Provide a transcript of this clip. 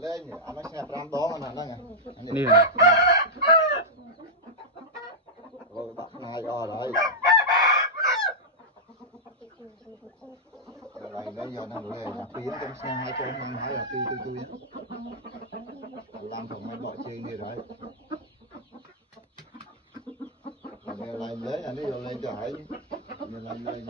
lên nó sẽ làm đó mà nó nè rồi bắt ngay rồi đấy rồi bây giờ nó lên là phí trong xe hai con năm hai là tươi làm thằng mấy bọ chơi như đấy rồi lên lấy anh đi rồi lên cho hãy lên